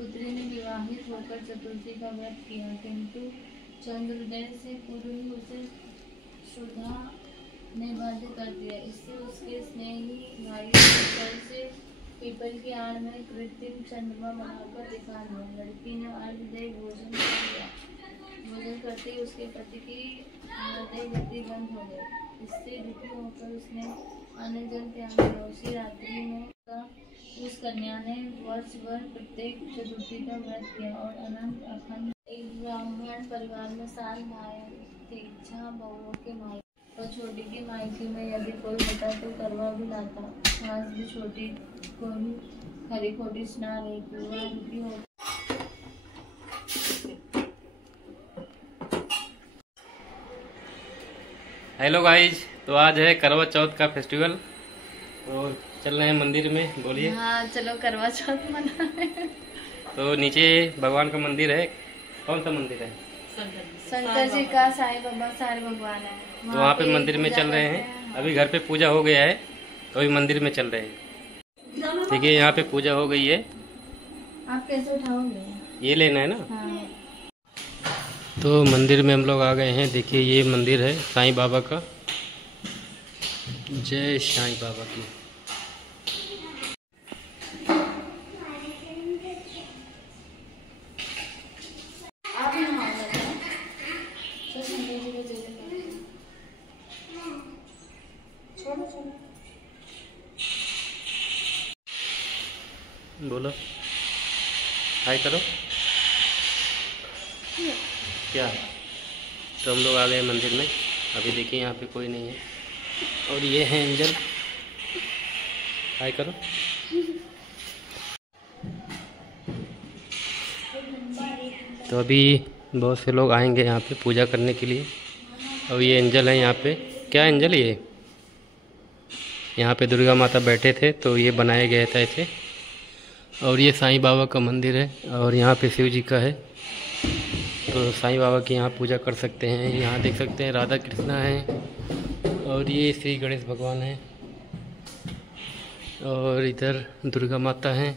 पुत्री ने विवाहित होकर चतुर्थी का व्रत किया, किंतु चंद्रोदय से पूर्व ही उसे क्षुधा ने बाध्य कर दिया। इससे उसके स्नेही भाई ने से पीपल की आड़ में कृत्रिम चंद्रमा बनाकर दिखा दिया। लड़की ने अर्धदेय भोजन कर लिया। भोजन करते ही उसके पति की हृदय गति बंद हो गई। इससे दुखी होकर उसने अन्न जल त्याग दिया। उसी रात्रि में उस कन्या ने वर्ष भर प्रत्येक चतुर्थी का व्रत किया और अनंत अखंड। एक ब्राह्मण परिवार में 7 भाई थे। 6 बहुओं के माई और छोटी की मायके में यदि कोई होता तो करवा भी लाता। आज भी छोटी कोई हरी खोटी सुना रही थी। वह दुखी हो। हेलो गाइज, तो आज है करवा चौथ का फेस्टिवल और चल रहे हैं मंदिर में। बोलिए। हाँ चलो करवा चौथ मनाने। तो नीचे भगवान का मंदिर है। कौन सा मंदिर है? शंकर जी का, साईं बाबा, सारे भगवान है। तो वहाँ पे मंदिर में चल रहे हैं। अभी घर पे पूजा हो गया है तो अभी मंदिर में चल रहे हैं। ठीक है, यहाँ पे पूजा हो गई है। आप कैसे उठाओगे? ये लेना है ना। हाँ। तो मंदिर में हम लोग आ गए हैं। देखिए ये मंदिर है साईं बाबा का। जय साईं बाबा की। बोलो, हाय करो। क्या? तो हम लोग आ गए मंदिर में। अभी देखिए यहाँ पे कोई नहीं है और ये है एंजल। हाय करो। तो अभी बहुत से लोग आएंगे यहाँ पे पूजा करने के लिए। और ये एंजल है यहाँ पे। क्या एंजल? ये यहाँ पे दुर्गा माता बैठे थे तो ये बनाया गया था ऐसे। और ये साईं बाबा का मंदिर है और यहाँ पे शिव जी का है। तो साईं बाबा की यहाँ पूजा कर सकते हैं। यहाँ देख सकते हैं राधा कृष्णा है और ये श्री गणेश भगवान है और इधर दुर्गा माता हैं,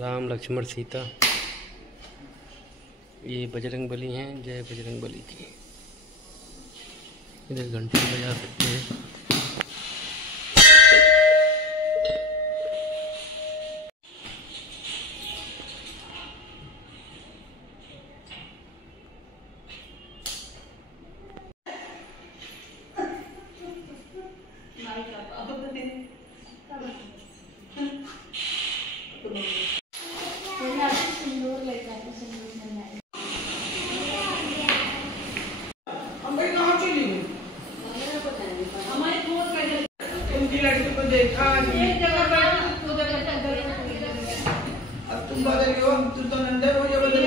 राम लक्ष्मण सीता। ये बजरंग बली हैं। जय बजरंग बली की। इधर घंटी बजा सकते हैं। देखा अब तुम बदल गए हो। तुम तो नंदन हो, जब बदल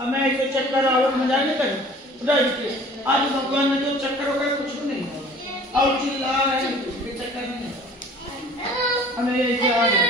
हमें ऐसे चक्कर आवत मजा नहीं करें। आज भगवान ने जो चक्कर होगा कुछ नहीं और चिल्ला रहे हैं, चक्कर नहीं हमें ऐसे आ गया।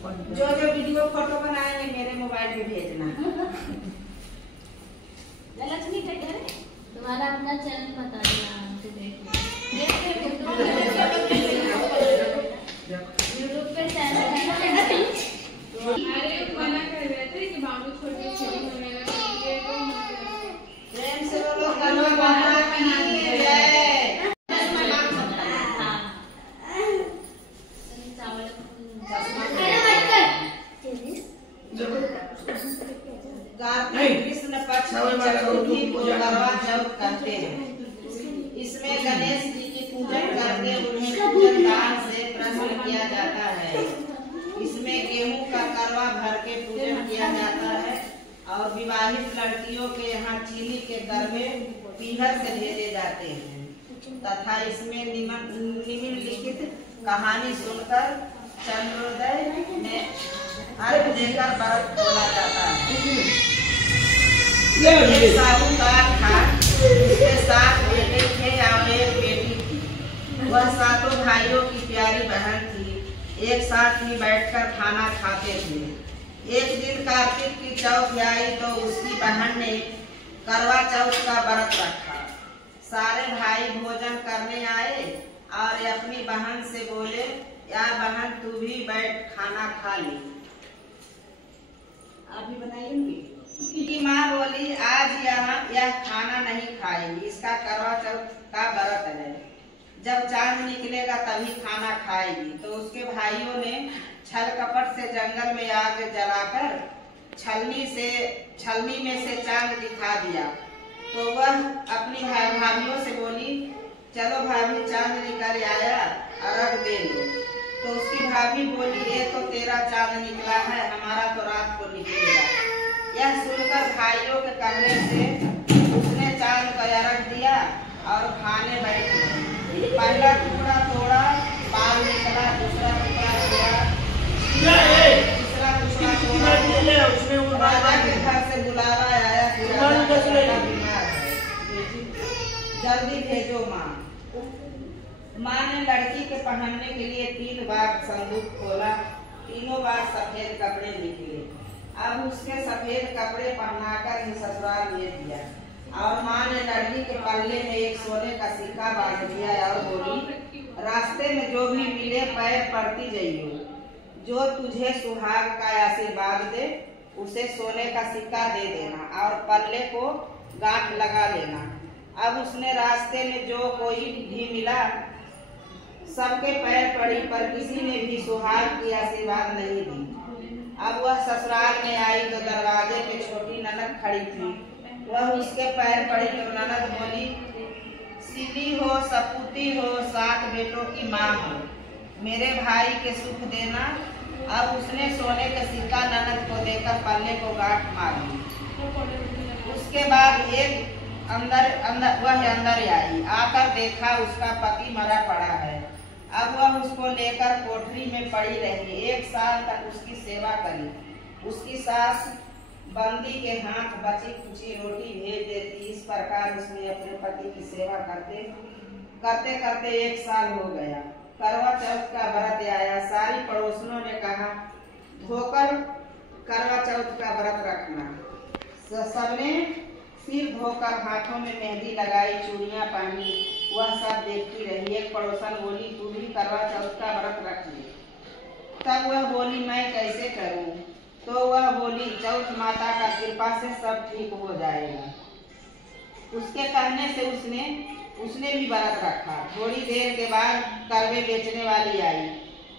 जो जो वीडियो फोटो बनाएंगे मेरे मोबाइल में भेजना। लक्ष्मी तुम्हारा अपना चैनल बता देना, हमसे देखिए यूट्यूब पे चैनल है। अरे मना कर रहे थे कि बाबू छोटे छोटे वगैरह करेंगे तो प्रेम से बोलो करवा माता की जय। कार्तिक कृष्ण पक्ष की चतुर्थी को करवा चौथ कहते हैं। इसमें गणेश जी की पूजन करके उन्हें पूजन दान से प्रसन्न किया जाता है। इसमें गेहूं का करवा भर के पूजन किया जाता है और विवाहित लड़कियों के यहाँ चीनी के दरवे पीहर से भेजे जाते हैं तथा इसमें निम्नलिखित कहानी सुनकर चंद्रोदय में अर्घ देकर व्रत खोला जाता है। एक साहूकार था, उसके 7 बेटे थे और 1 बेटी थी। वह 7 भाइयों की प्यारी बहन थी। एक साथ ही बैठकर खाना खाते थे। एक दिन कार्तिक की चौथ आई तो उसकी बहन ने करवा चौथ का व्रत रखा। सारे भाई भोजन करने आए और अपनी बहन से बोले, या बहन तू भी बैठ खाना खा ली। अभी बनाएंगे। उसकी माँ बोली, आज यहाँ यह खाना नहीं खाएगी, इसका करवा चौथ का व्रत है। जब चांद निकलेगा तभी खाना खाएगी। तो उसके भाइयों ने छल कपट से जंगल में आग जलाकर छलनी में से चांद दिखा दिया। तो वह अपनी भाभियों से बोली, चलो भाभी चांद निकल आया, अर्घ दे लो। तो उसकी भाभी बोली, ये तो तेरा चांद निकला है, हमारा तो रात को निकलेगा। यह सुनकर भाइयों के कहने से उसने चांद को अर्घ दिया और खाने बैठी। पहला टुकड़ा तोड़ा, बाल निकला, दूसरा टुकड़ा तोड़ा, तीसरा टुकड़ा तोड़ा। राजा के घर से बुलावा आया कि राजा बीमार है, जल्दी भेजो माँ। माँ ने लड़की के पहनने के लिए 3 बार संदूक खोला। तीनों बार सफेद कपड़े निकले। अब उसके सफेद कपड़े पहनाकर ही ससुराल ले दिया और माँ ने लड़की के पल्ले में एक सोने का सिक्का बांध दिया और बोली, रास्ते में जो भी मिले पैर पड़ती जाइयो। जो तुझे सुहाग का आशीर्वाद दे उसे सोने का सिक्का दे देना और पल्ले को गांठ लगा लेना। अब उसने रास्ते में जो कोई भी मिला सबके पैर पड़ी, पर किसी ने भी सुहाग की आशीर्वाद नहीं दी। अब वह ससुराल में आई तो दरवाजे पे छोटी ननद खड़ी थी। वह उसके पैर पड़ी तो ननद बोली, सीधी हो, सपूती हो, 7 बेटों की माँ हो, मेरे भाई के सुख देना। अब उसने सोने का सिक्का ननद को देकर पल्ले को गांठ मारी। उसके बाद वह अंदर आई। आकर देखा उसका पति मरा पड़ा है। अब वह उसको लेकर कोठरी में पड़ी रही। 1 साल तक उसकी सेवा करी। उसकी सास बंदी के हाथ बची कुची रोटी भेज देती। इस प्रकार उसने अपने पति की सेवा करते करते 1 साल हो गया। करवा चौथ का व्रत आया। सारी पड़ोसनों ने कहा, धोकर करवा चौथ का व्रत रखना। सबने सिर धोकर हाथों में मेहंदी लगाई, चूड़ियां पहनी। वह सब देखती रही। एक पड़ोसन बोली, तू भी करवा चौथ का व्रत रख ले। तब वह बोली, मैं कैसे करूं? तो वह बोली, चौथ माता का कृपा से सब ठीक हो जाएगा। उसके कहने से उसने भी व्रत रखा। थोड़ी देर के बाद करवे बेचने वाली आई।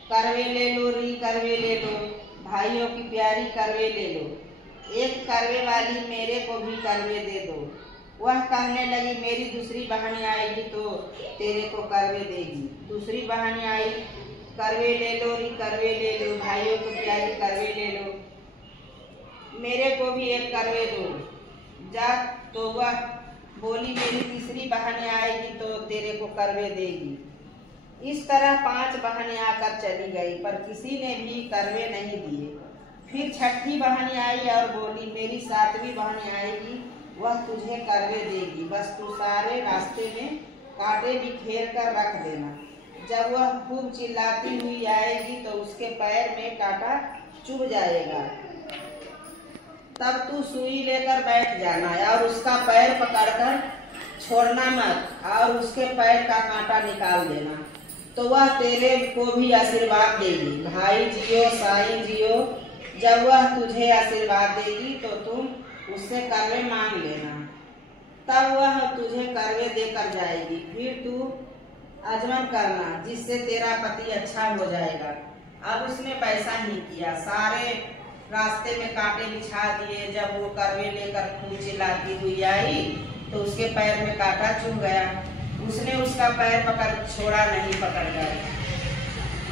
करवे ले लो री, करवे ले लो, भाइयों की प्यारी करवे ले लो। एक करवे वाली, मेरे को भी करवे दे दो। वह कहने लगी, मेरी दूसरी बहन आएगी तो तेरे को करवे देगी। दूसरी बहन आई, करवे ले लो री, करवे ले लो, भाइयों को प्यारी करवे ले लो, मेरे को भी एक करवे दो जा। तो वह बोली, मेरी तीसरी बहन आएगी तो तेरे को करवे देगी। इस तरह 5 बहनें आकर चली गई, पर किसी ने भी करवे नहीं दिए। फिर छठी बहन आई और बोली, मेरी 7वीं बहन आएगी, वह तुझे करवे देगी। बस तू सारे रास्ते में कांटे बिखेर कर रख देना। जब वह खूब चिल्लाती हुई आएगी तो उसके पैर में कांटा चुभ जाएगा। तब तू सुई लेकर बैठ जाना और उसका पैर पकड़कर छोड़ना मत और उसके पैर का कांटा निकाल देना, तो वह तेरे को भी आशीर्वाद देगी। भाई जियो, साईं जियो। जब वह तुझे आशीर्वाद देगी तो तुम उससे करवे मांग लेना, तब वह तुझे करवे देकर जाएगी। फिर तू आजमन करना, जिससे तेरा पति अच्छा हो जाएगा। अब उसने पैसा नहीं किया, सारे रास्ते में कांटे बिछा दिए। जब वो करवे लेकर खूब चिल्लाती हुई आई तो उसके पैर में कांटा चुभ गया। उसने उसका पैर पकड़ छोड़ा नहीं, पकड़ कर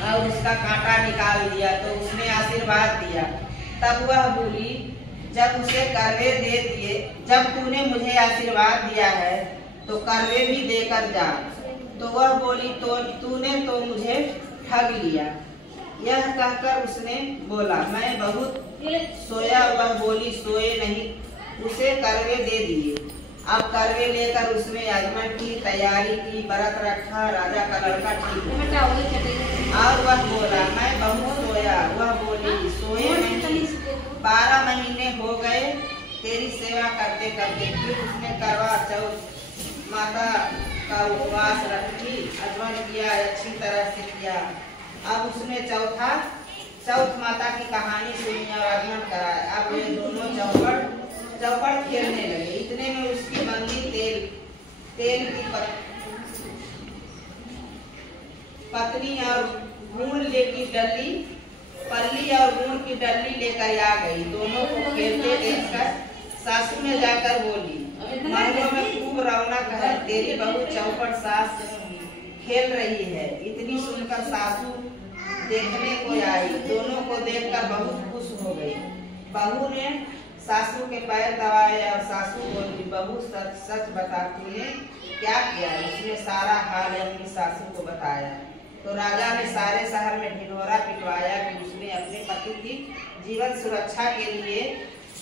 और उसका कांटा निकाल दिया, तो उसने आशीर्वाद दिया। तब वह बोली, जब उसे करवे दे दिए, जब तूने मुझे आशीर्वाद दिया है तो करवे भी देकर जा। तो वह बोली, तो तूने तो मुझे ठग लिया। यह कहकर उसने बोला, मैं बहुत सोया। वह बोली, सोए नहीं, उसे करवे दे दिए। अब करवे लेकर उसने आगमन की तैयारी की, व्रत रखा, राजा का लड़का ठीक हुआ। और वह बोला, मैं बहुत सोया। वह बोली, सोए नहीं, 12 महीने हो गए तेरी सेवा करते करते। फिर उसने करवा चौथ माता का उपवास रखी, आचमन किया, अच्छी तरह से किया। अब उसने चौथ माता की कहानी सुनी और आगमन कराया। अब वे दोनों चौपड़ खेलने लगे। इतने में उसकी मंगी तेल की पत्नी और गुड़ की डली, पल्ली और गुड़ की डली लेकर आ गई। दोनों को खेलते देखकर सासू ने जाकर बोली, मंगलों में खूब रौनक है, तेरी बहू चौपड़ सास खेल रही है। इतनी सुनकर सासू देखने को आई। दोनों को देखकर बहुत खुश हो गई। बहू ने सासू के पैर दबाए और सासू बोली, बहू सच बता, तूने क्या किया? उसने सारा हाल अपनी सासू को बताया। तो राजा ने सारे शहर में ढिढोरा पिटवाया कि उसने अपने पति की जीवन सुरक्षा के लिए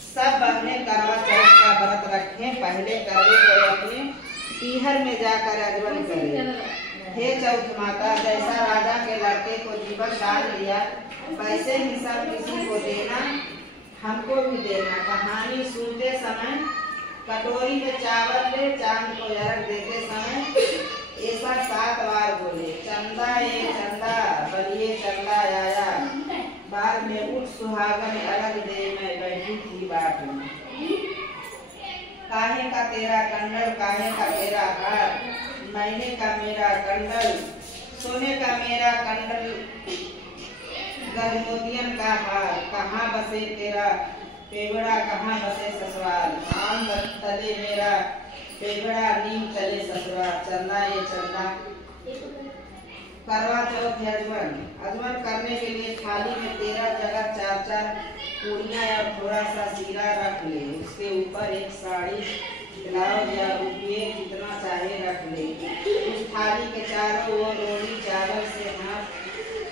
सब बहनें करवा चौथ का व्रत रखें। पहले करवे को अपने पीहर में जाकर आचमन करें। हे चौथ माता, जैसा राजा के लड़के को जीवन दान दिया, वैसे ही सब किसी को देना, हमको भी देना। कहानी सुनते समय कटोरी में चावल ले, चांद को अर्घ देते समय ऐसा 7 बार बोले, चंदा ये चंदा, बलिए चंदा आया, बार में उठ सुहागन अलग दे, मैं बैठी थी बाट में। काहे का तेरा कंडल, काहे का तेरा हार, महीने का मेरा कंडल, सोने का मेरा कंडल, गजमोतियन का हार। कहाँ बसे तेरा पेवड़ा, कहाँ बसे ससुराल, आम तले मेरा पेवड़ा, नीम तले ससुराल। चंदा ये चंदा। करवा चौथ आचमन करने के लिए थाली में 13 जगह 4-4 पूड़ियाँ और थोड़ा सा सीरा रख ले। उसके ऊपर एक साड़ी, ब्लाउज या रुपये जितना चाहे रख ले। उस थाली के चारों ओर रोटी चावल से हाथ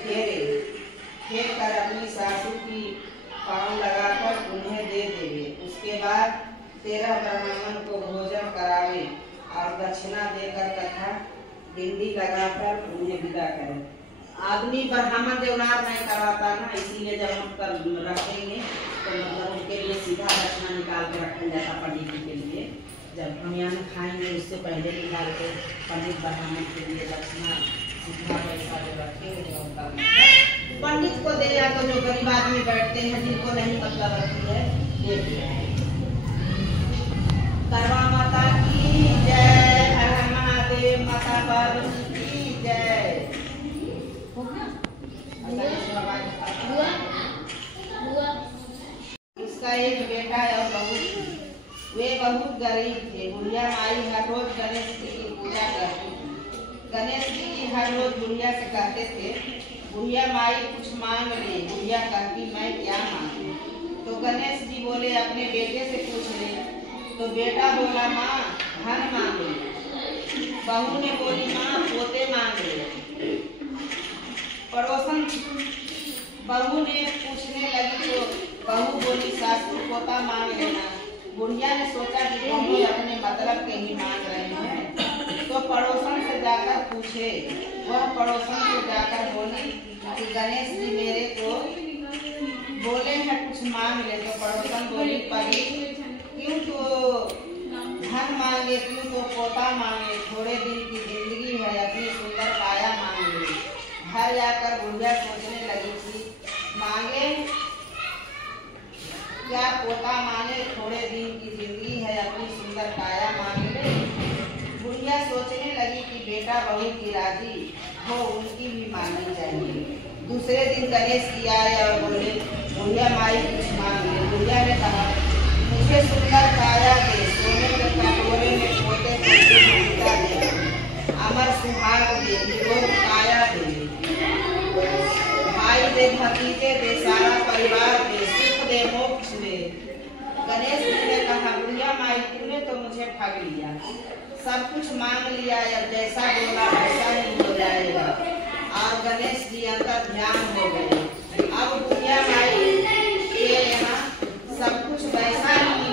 फेर कर अपनी सासू की पाँव लगाकर उन्हें दे देवे। उसके बाद 13 ब्राह्मण को भोजन करावे और दक्षिणा देकर कथा डिंडी लगाकर उन्हें विदा करें। आदमी ब्राह्मण देवनार नहीं करवाता ना, इसीलिए जब हम कर रखेंगे तो मतलब उनके लिए सीधा दक्षिणा निकाल के रखा जाता पंडित जी के लिए। जब हम यहाँ खाएंगे उससे पहले निकाल के पंडित ब्राह्मण के लिए दक्षिणा सीधा पैसा जो रखेंगे तो उनका मतलब पंडित को दे, या तो जो गरीब आदमी बैठते हैं जिनको नहीं मतलब रखती है ये दिया। करवा माता की जय, हर हर महादेव, माता पार्वती की जय। इसका एक बेटा और बहू, वे बहुत गरीब थे। बुढ़िया माई हर रोज गणेश जी की पूजा करती थी। गणेश जी हर रोज बुढ़िया से कहते थे, बुढ़िया माई कुछ मांग ले। बुढ़िया कहती, मैं क्या मांगू? तो गणेश जी बोले, अपने बेटे से पूछ ले। तो बेटा बोला, माँ धन मांग ले। बहू ने बोली, माँ पोते मांग ले। पड़ोसन बहू ने पूछने लगी तो बहू बोली, सासू पोता मांग लेना। बुढ़िया ने सोचा कि दोनों अपने मतलब के ही मांग रहे हैं, तो पड़ोसन से जाकर पूछे। वह पड़ोसन से जाकर बोली कि गणेश जी मेरे को बोले हैं कुछ मांग ले। तो पड़ोसन बोली परी क्यों तो धन मांगे, क्यों तो पोता मांगे, थोड़े दिन की जिंदगी है, अपनी सुंदर काया मांग ले। घर जाकर बुढ़िया सोचने लगी थी मांगे क्या पोता मांगे, थोड़े दिन की जिंदगी है, अपनी सुंदर काया मांग ले। बुढ़िया सोचने लगी कि बेटा बहू की राजी हो उनकी भी मांगनी चाहिए। दूसरे दिन गणेश जी आए और बोले बुढ़िया माई कुछ मांग ले। बुढ़िया ने कहा मुझे सुंदर काया दे, सोने के कटोरे में पोते दे, अमर सुहाग दे, निरोग काया दे, भाई दे, भतीजे दे, सारा परिवार दे, सुख दे, मोक्ष दे। गणेश जी ने कहा बुढ़िया माई तूने तो मुझे ठग लिया, सब कुछ मांग लिया, अब जैसा बोला वैसा ही हो जाएगा। और गणेश जी अंदर ध्यान हो गए। अब बुढ़िया माई के यहाँ सब कुछ वैसा ही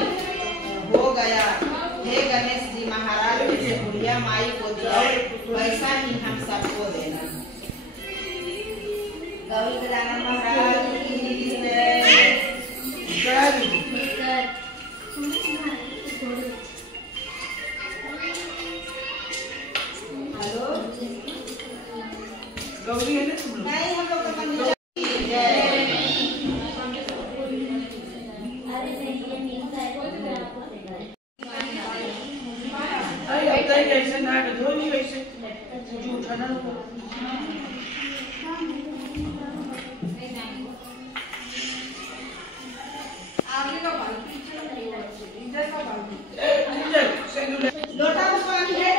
हो गया। हे गणेश जी महाराज जैसे बुढ़िया माई को दिया वैसा ही हम सबको देना। गौरी गजानन महाराज की जय। हेलो गौरी है ना तुम लोग? नहीं हम लोग का मंदिर ऐसे ना धोनी वैसे झूठा ना लोटा में पानी है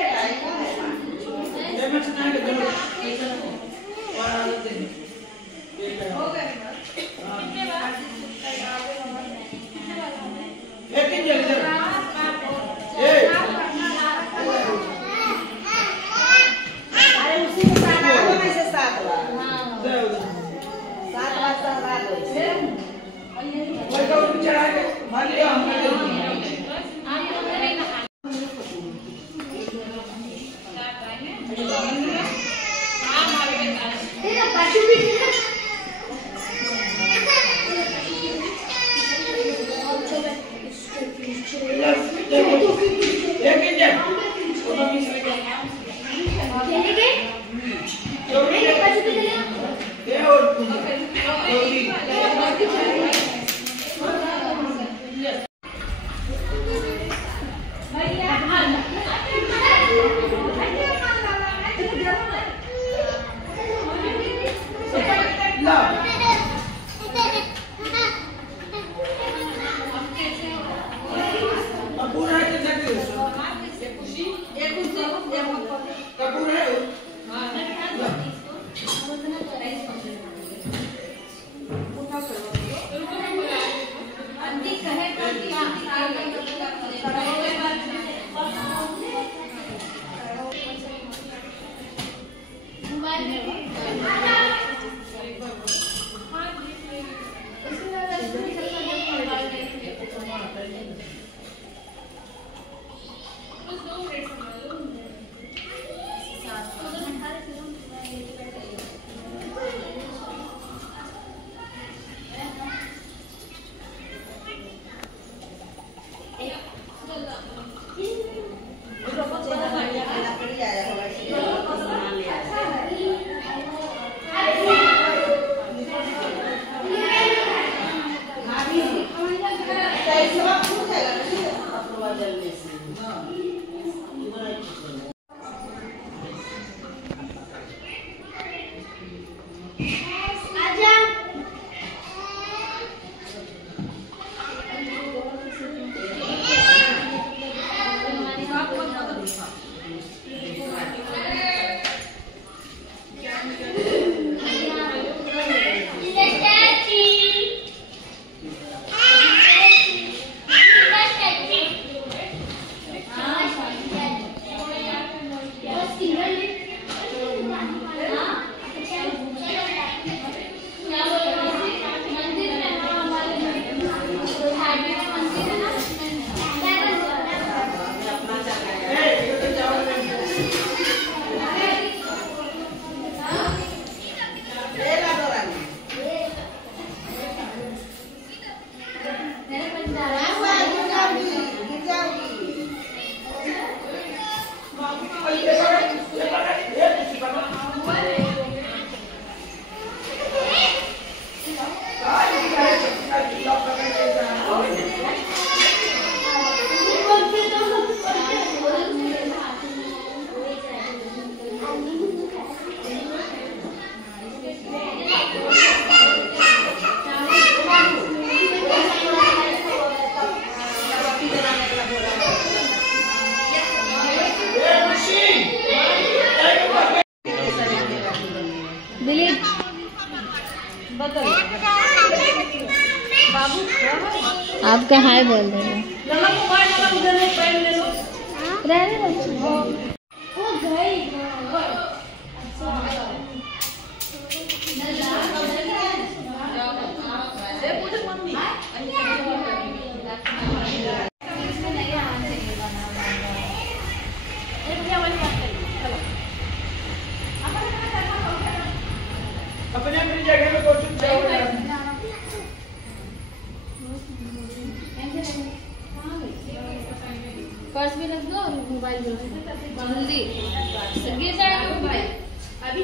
आपका हाय बोल रहे हैं। अपने अपनी जगह में कोशिश करो। पर्स भी रख दो और मोबाइल भी रख दो जल्दी गिर जाएगा मोबाइल अभी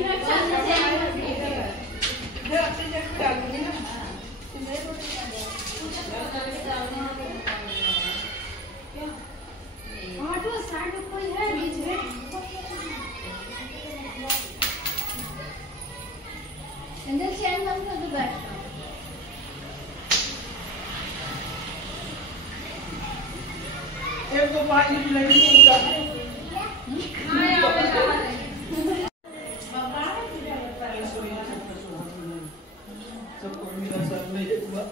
अंदर चैन बंद कर दो बैठ एक तो पानी की लगी सबको मेरा सर में हुआ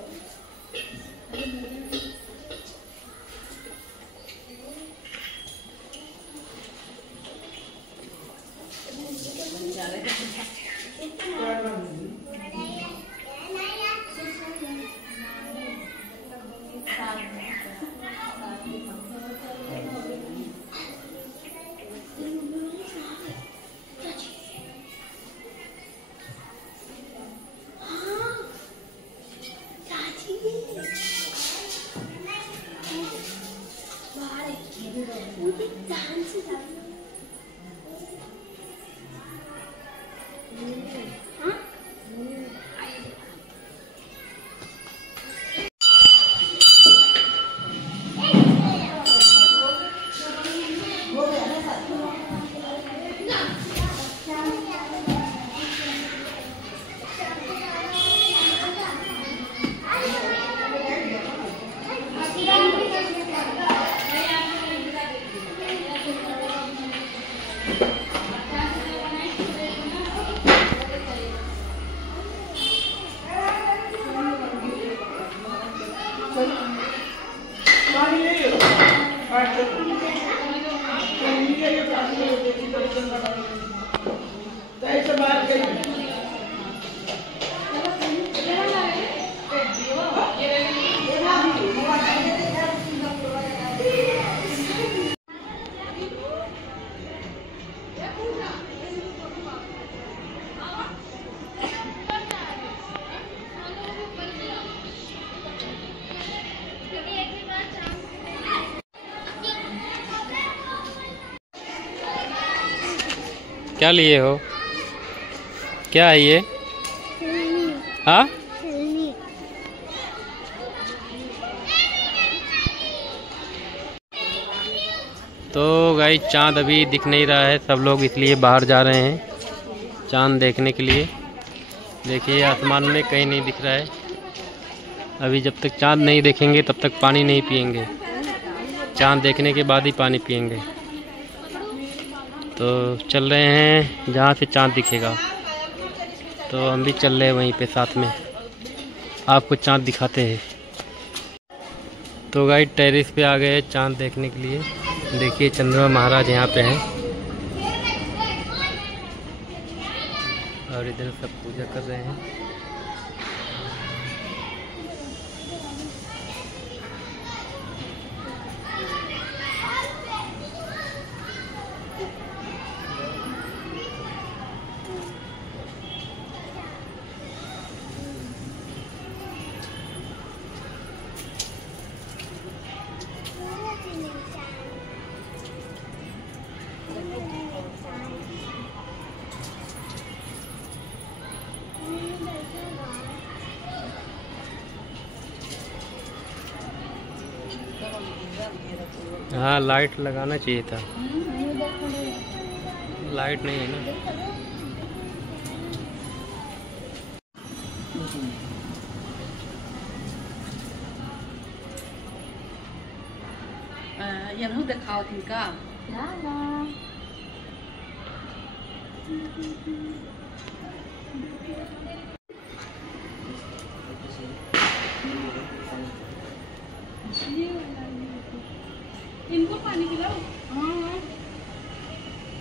क्या लिए हो? क्या है ये? हाँ तो गाइस चाँद अभी दिख नहीं रहा है, सब लोग इसलिए बाहर जा रहे हैं चाँद देखने के लिए। देखिए आसमान में कहीं नहीं दिख रहा है। अभी जब तक चाँद नहीं देखेंगे तब तक पानी नहीं पिएंगे, चाँद देखने के बाद ही पानी पिएंगे। तो चल रहे हैं जहाँ से चाँद दिखेगा, तो हम भी चल रहे हैं वहीं पे साथ में, आपको चाँद दिखाते हैं। तो गाइस टेरेस पे आ गए चाँद देखने के लिए। देखिए चंद्रमा महाराज यहाँ पे हैं और इधर सब पूजा कर रहे हैं। हाँ लाइट लगाना चाहिए था, लाइट नहीं है ना। Yan không được khảo thì cả. इनको पानी पिलाओ।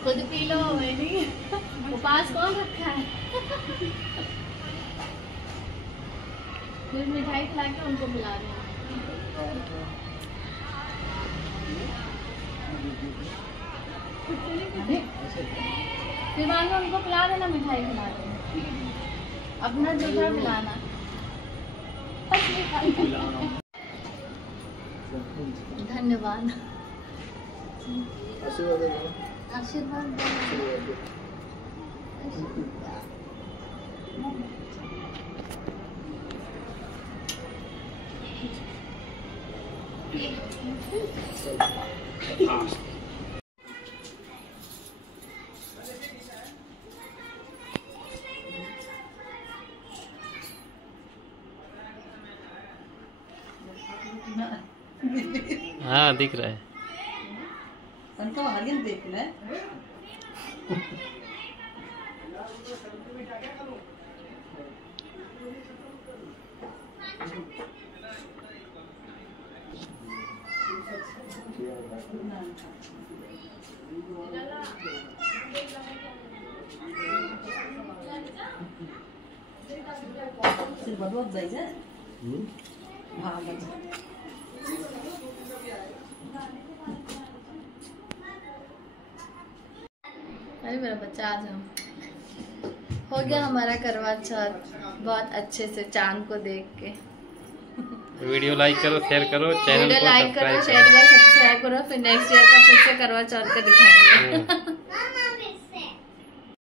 खुद पी लो, मेरी उपास कौन रखा है। फिर मिठाई खिला के उनको बुला रहे हैं। फिर बाद में उनको पिला देना, मिठाई खिला देना, अपना जूठा पिलाना। धन्यवाद। आशीर्वाद हाँ दिख रहा है। Tanto harian deh pula. Silva dua aja. हाँ अरे मेरा बच्चा, आज हम हो गया हमारा करवा चौथ बहुत अच्छे से, चांद को देख के। वीडियो लाइक करो, शेयर करो, चैनल वीडियो को लाइक करो, सब्सक्राइब शेयर करो, सब्सक्राइब करो। फिर नेक्स्ट ईयर का फिर से करवा चौथ का दिखाएंगे।